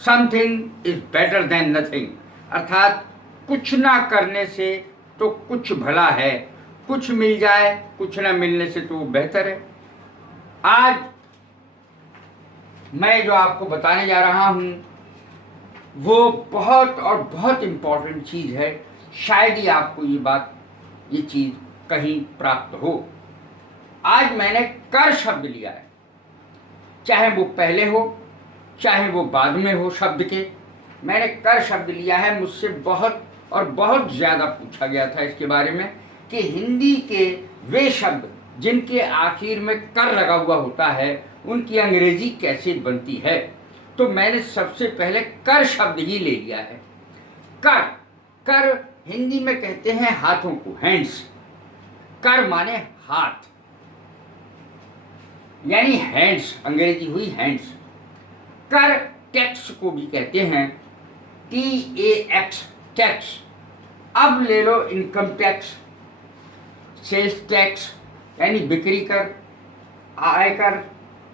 Something is better than nothing, अर्थात कुछ ना करने से तो कुछ भला है, कुछ मिल जाए कुछ ना मिलने से तो वो बेहतर है। आज मैं जो आपको बताने जा रहा हूँ वो बहुत और बहुत इम्पोर्टेंट चीज़ है। शायद ही आपको ये चीज़ कहीं प्राप्त हो। आज मैंने कर शब्द लिया है, चाहे वो पहले हो चाहे वो बाद में हो शब्द के। मैंने कर शब्द लिया है। मुझसे बहुत और बहुत ज़्यादा पूछा गया था इसके बारे में कि हिंदी के वे शब्द जिनके आखिर में कर लगा हुआ होता है उनकी अंग्रेजी कैसे बनती है। तो मैंने सबसे पहले कर शब्द ही ले लिया है। कर, कर हिंदी में कहते हैं हाथों को, हैंड्स। कर माने हाथ, यानी हैंड्स, अंग्रेजी हुई हैंड्स। कर टैक्स को भी कहते हैं, TAX, टैक्स। अब ले लो इनकम टैक्स, सेल्स टैक्स यानी बिक्री कर, आयकर,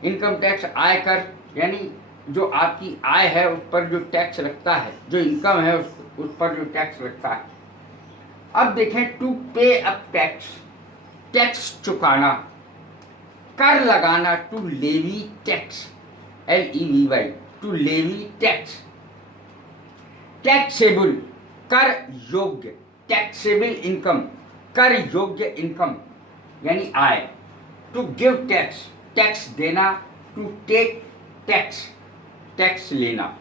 इनकम टैक्स आयकर यानी जो आपकी आय है उस पर जो टैक्स लगता है, जो इनकम है उस पर जो टैक्स लगता है। अब देखें, टू पे अप टैक्स, टैक्स चुकाना, कर लगाना, to levy tax, LEVY, to levy tax. Taxable, कर योग्य, टैक्सेबल इनकम, कर योग्य इनकम यानी आय। टू गिव टैक्स, टैक्स देना, टू टेक टैक्स, टैक्स लेना।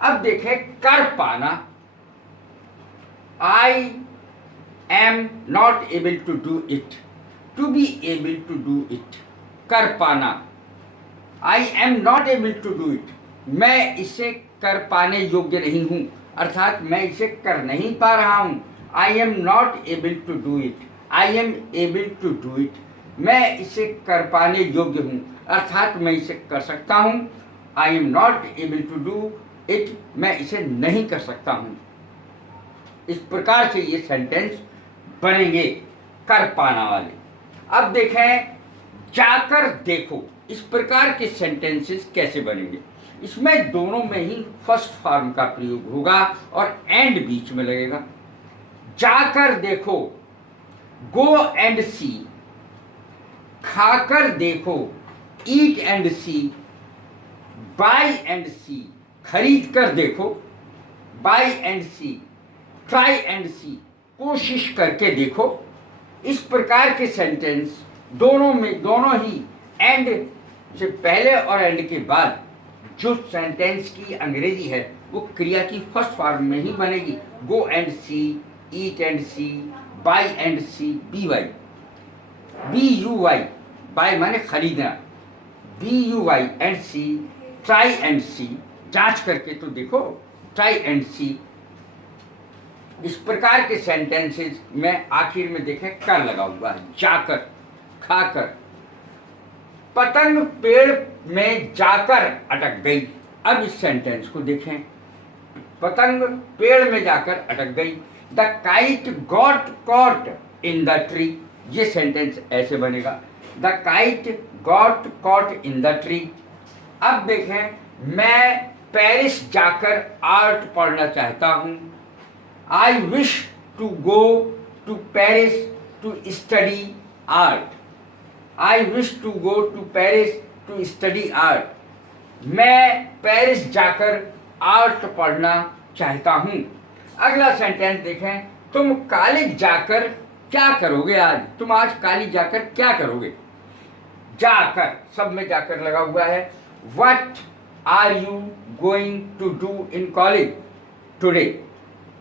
अब देखें कर पाना, I am not able to do it, to be able to do it. कर पाना, I am not able to do it, मैं इसे कर पाने योग्य नहीं हूं, अर्थात मैं इसे कर नहीं पा रहा हूं। I am not able to do it, I am able to do it, मैं इसे कर पाने योग्य हूं, अर्थात मैं इसे कर सकता हूं। I am not able to do it, मैं इसे नहीं कर सकता हूं। इस प्रकार से ये सेंटेंस बनेंगे कर पाना वाले। अब देखें जाकर देखो, इस प्रकार के सेंटेंसेस कैसे बनेंगे। इसमें दोनों में ही फर्स्ट फॉर्म का प्रयोग होगा और एंड बीच में लगेगा। जाकर देखो, गो एंड सी, खाकर देखो, eat and see, buy and see, खरीद कर देखो, buy and see, try and see, कोशिश करके देखो। इस प्रकार के सेंटेंस दोनों ही एंड से पहले और एंड के बाद जो सेंटेंस की अंग्रेजी है वो क्रिया की फर्स्ट फॉर्म में ही बनेगी। Go and see, eat and see, buy and see, BUY, buy माने खरीदना, BUY and see, try and see, जांच करके तो देखो, ट्राई एंड सी। इस प्रकार के सेंटेंसेस में आखिर में देखें कर लगा हुआ है। जाकर, खाकर, पतंग पेड़ में जाकर अटक गई। अब इस सेंटेंस को देखें, पतंग पेड़ में जाकर अटक गई। The kite got caught in the tree, ये सेंटेंस ऐसे बनेगा, the kite got caught in the tree. अब देखें, मैं पेरिस जाकर आर्ट पढ़ना चाहता हूँ। I wish to go to Paris to study art, I wish to go to Paris to study art, मैं पेरिस जाकर आर्ट पढ़ना चाहता हूँ। अगला सेंटेंस देखें, तुम कॉलेज जाकर क्या करोगे आज, तुम आज कॉलेज जाकर क्या करोगे। जाकर, सब में जाकर लगा हुआ है। What are you going to do in college today,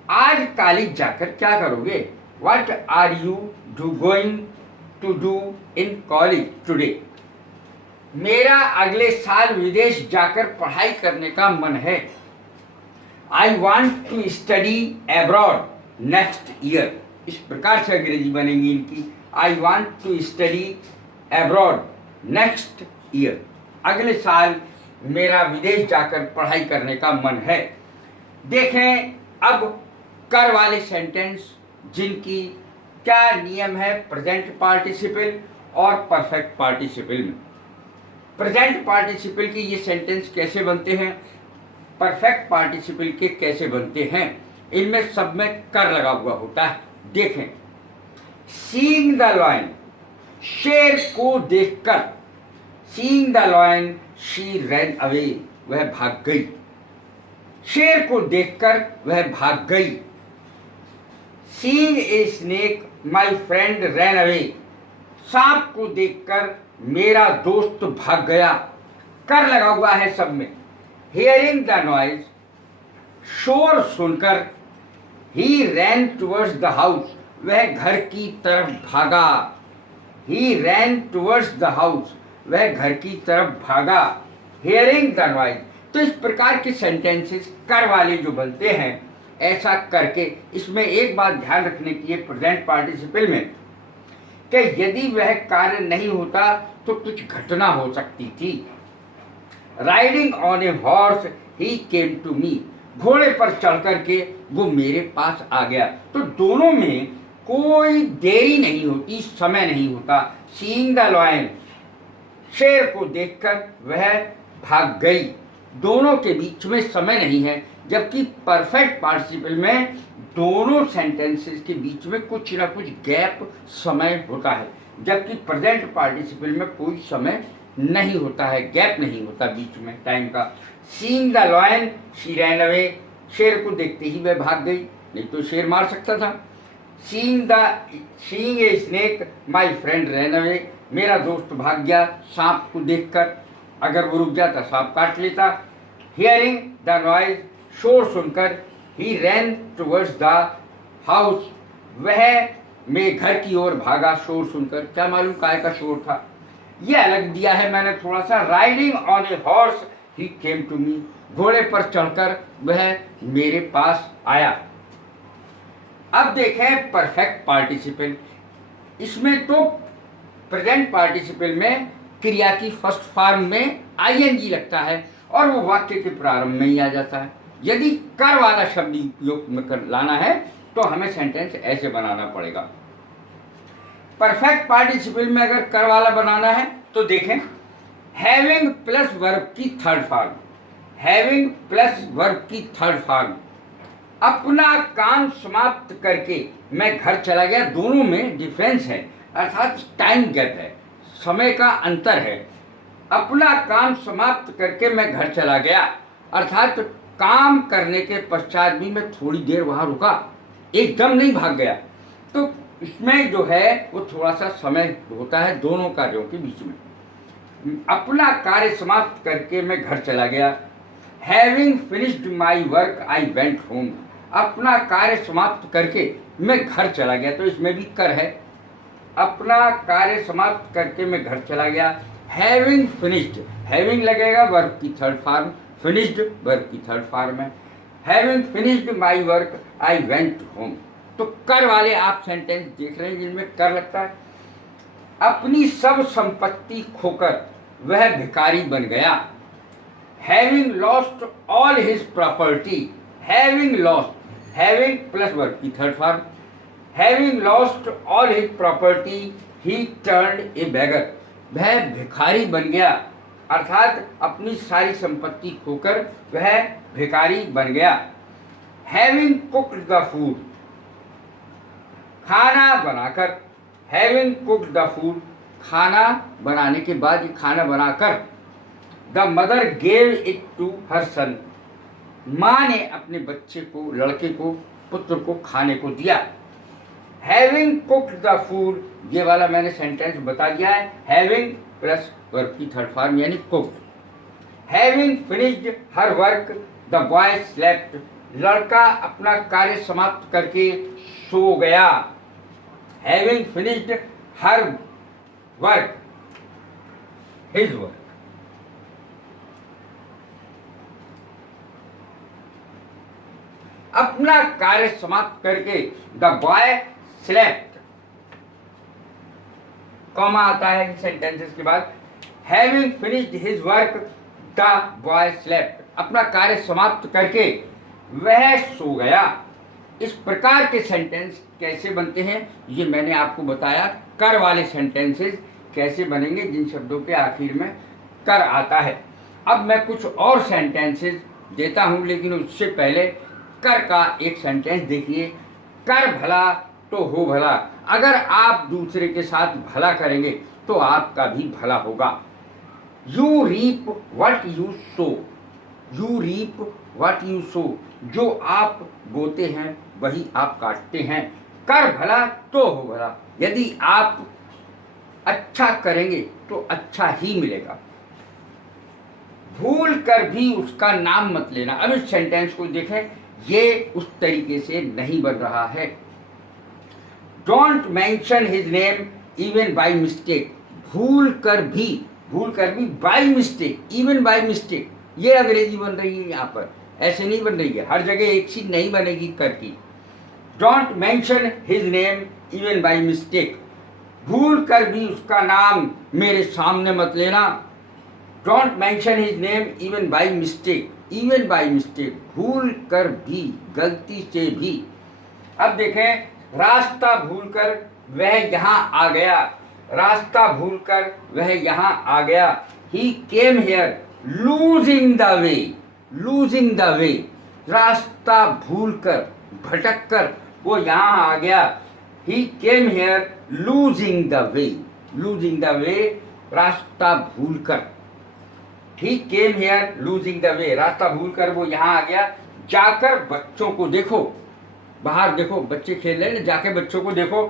आज कॉलेज जाकर क्या करोगे। What are you going to do in college today, मेरा अगले साल विदेश जाकर पढ़ाई करने का मन है। I want to study abroad next year, इस प्रकार से अंग्रेजी बनेगी इनकी। I want to study abroad next year, अगले साल मेरा विदेश जाकर पढ़ाई करने का मन है। देखें अब कर वाले सेंटेंस जिनकी क्या नियम है प्रेजेंट पार्टिसिपल और परफेक्ट पार्टिसिपल में। प्रेजेंट पार्टिसिपल की ये सेंटेंस कैसे बनते हैं, परफेक्ट पार्टिसिपल के कैसे बनते हैं, इनमें सब में कर लगा हुआ होता है। देखें, सीइंग द लॉयन, शेर को देखकर, seeing the lion she ran away, वह भाग गई। शेर को देखकर वह भाग गई। Seeing a snake my friend ran away, सांप को देखकर मेरा दोस्त भाग गया। कर लगा हुआ है सब में। हियरिंग द नॉइज, शोर सुनकर, ही रैन टुवर्ड्स द हाउस, वह घर की तरफ भागा। ही रैन टुवर्ड्स द हाउस, वह घर की तरफ भागा। Hearing the noise. तो इस प्रकार के सेंटेंसेस कर वाले जो बनते हैं, ऐसा करके इसमें एक बात ध्यान रखने की है प्रेजेंट पार्टिसिपल में, कि यदि वह कार्य नहीं होता तो कुछ घटना हो सकती थी। Riding on a horse he came to me, घोड़े पर चढ़ करके वो मेरे पास आ गया। तो दोनों में कोई देरी नहीं होती, समय नहीं होता। सीइंग द लॉयन, शेर को देखकर वह भाग गई, दोनों के बीच में समय नहीं है। जबकि परफेक्ट पार्टिसिपल में दोनों सेंटेंसेस के बीच में कुछ ना कुछ गैप, समय होता है, जबकि प्रेजेंट पार्टिसिपल में कोई समय नहीं होता है, गैप नहीं होता बीच में टाइम का। Seeing the lion she ran away, शेर को देखते ही वह भाग गई, नहीं तो शेर मार सकता था। Seeing a snake my friend ran away, मेरा दोस्त भाग गया सांप को देखकर, अगर वो रुक जाता सांप काट लेता। हियरिंग द नॉइज, शोर सुनकर, ही रैन टुवर्ड्स द हाउस, वह मेरे घर की ओर भागा शोर सुनकर। क्या मालूम काय का शोर था, ये अलग दिया है मैंने थोड़ा सा। Riding on a horse he came to me, घोड़े पर चढ़कर वह मेरे पास आया। अब देखें परफेक्ट पार्टिसिपल, इसमें तो प्रेजेंट पार्टिसिपल में क्रिया की फर्स्ट फॉर्म में आईएनजी लगता है और वो वाक्य के प्रारंभ में ही आ जाता है। यदि कर वाला शब्द उपयोग में कर लाना है तो हमें सेंटेंस ऐसे बनाना पड़ेगा। परफेक्ट पार्टिसिपल में अगर कर वाला बनाना है तो देखें, हैविंग प्लस वर्ब की third form, having plus verb की थर्ड फॉर्म, अपना काम समाप्त करके मैं घर चला गया। दोनों में डिफरेंस है, अर्थात टाइम गैप है, समय का अंतर है। अपना काम समाप्त करके मैं घर चला गया, अर्थात काम करने के पश्चात भी मैं थोड़ी देर वहाँ रुका, एकदम नहीं भाग गया। तो इसमें जो है वो थोड़ा सा समय होता है दोनों कार्यों के बीच में। अपना कार्य समाप्त करके मैं घर चला गया। Having finished my work I went home, अपना कार्य समाप्त करके मैं घर चला गया, तो इसमें भी कर है। अपना कार्य समाप्त करके मैं घर चला गया। हैविंग फिनिश्ड, हैविंग लगेगा वर्ब की थर्ड फॉर्म, फिनिश्ड वर्ब की थर्ड फॉर्म है। Having finished my work I went home. तो कर वाले आप सेंटेंस देख रहे हैं जिनमें कर लगता है। अपनी सब संपत्ति खोकर वह भिखारी बन गया। Having lost all his property, having lost, having plus verb की third form, having lost all his property he turned a beggar, वह भिखारी बन गया, अर्थात अपनी सारी संपत्ति खोकर वह भिखारी बन गया। हैविंग कुक्ड द फूड, खाना बनाकर, हैविंग कुक्ड द फूड, खाना बनाने के बाद, ये खाना बनाकर, the mother gave it to her son, माँ ने अपने बच्चे को, लड़के को, पुत्र को खाने को दिया। हैविंग कुक्ड द फूड, ये वाला मैंने सेंटेंस बता दिया है, हैविंग प्लस वर्ब की थर्ड फॉर्म यानी cooked. Having finished her work the boy slept, लड़का अपना कार्य समाप्त करके सो गया। Having finished her work his work. अपना कार्य समाप्त करके द बॉय स्लेप्ट, कॉमा आता है सेंटेंसेस के बाद। Having finished his work the boy slept, अपना कार्य समाप्त करके वह सो गया। इस प्रकार के सेंटेंस कैसे बनते हैं ये मैंने आपको बताया। कर वाले सेंटेंसेस कैसे बनेंगे जिन शब्दों के आखिर में कर आता है। अब मैं कुछ और सेंटेंसेस देता हूँ, लेकिन उससे पहले कर का एक सेंटेंस देखिए। कर भला तो हो भला। अगर आप दूसरे के साथ भला करेंगे तो आपका भी भला होगा। You reap what you sow. You reap what you sow. जो आप बोते हैं वही आप काटते हैं। कर भला तो हो भला। यदि आप अच्छा करेंगे तो अच्छा ही मिलेगा। भूल कर भी उसका नाम मत लेना। अब इस सेंटेंस को देखें, ये उस तरीके से नहीं बन रहा है। Don't mention his name even by mistake. भूल कर भी by mistake, even by mistake, ये अंग्रेजी बन रही है यहाँ पर, ऐसे नहीं बन रही है। हर जगह एक सी नहीं बनेगी कर की। Don't mention his name even by mistake. भूल कर भी उसका नाम मेरे सामने मत लेना। Don't mention his name even by mistake. Even by mistake, भूल कर भी, गलती से भी। अब देखें, रास्ता भूलकर वह यहाँ आ गया। रास्ता भूलकर वह यहाँ आ गया। He came here losing the way. Losing the way, रास्ता भूलकर, भटक कर वो यहाँ आ गया। He came here losing the way. Losing the way, रास्ता भूलकर। He came here losing the way, रास्ता भूलकर वो यहाँ आ गया। जाकर बच्चों को देखो, बाहर देखो, बच्चे खेल रहे हैं, जाके बच्चों को देखो।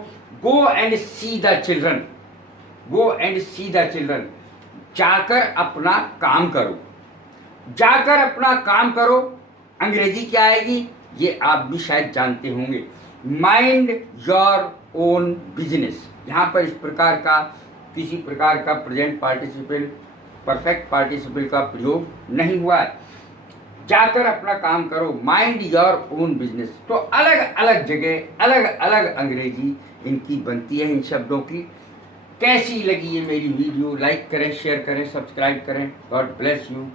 गो and see the children. Go and see the children, जाकर अपना काम करो। जाकर अपना काम करो, अंग्रेजी क्या आएगी ये आप भी शायद जानते होंगे। Mind your own business. यहाँ पर इस प्रकार का किसी प्रकार का प्रेजेंट पार्टिसिपल, परफेक्ट पार्टिसिपल का प्रयोग नहीं हुआ है। जाकर अपना काम करो, माइंड योर ओन बिजनेस। तो अलग अलग जगह अलग अलग अंग्रेजी इनकी बनती है, इन शब्दों की। कैसी लगी ये मेरी वीडियो? लाइक करें, शेयर करें, सब्सक्राइब करें। God bless you.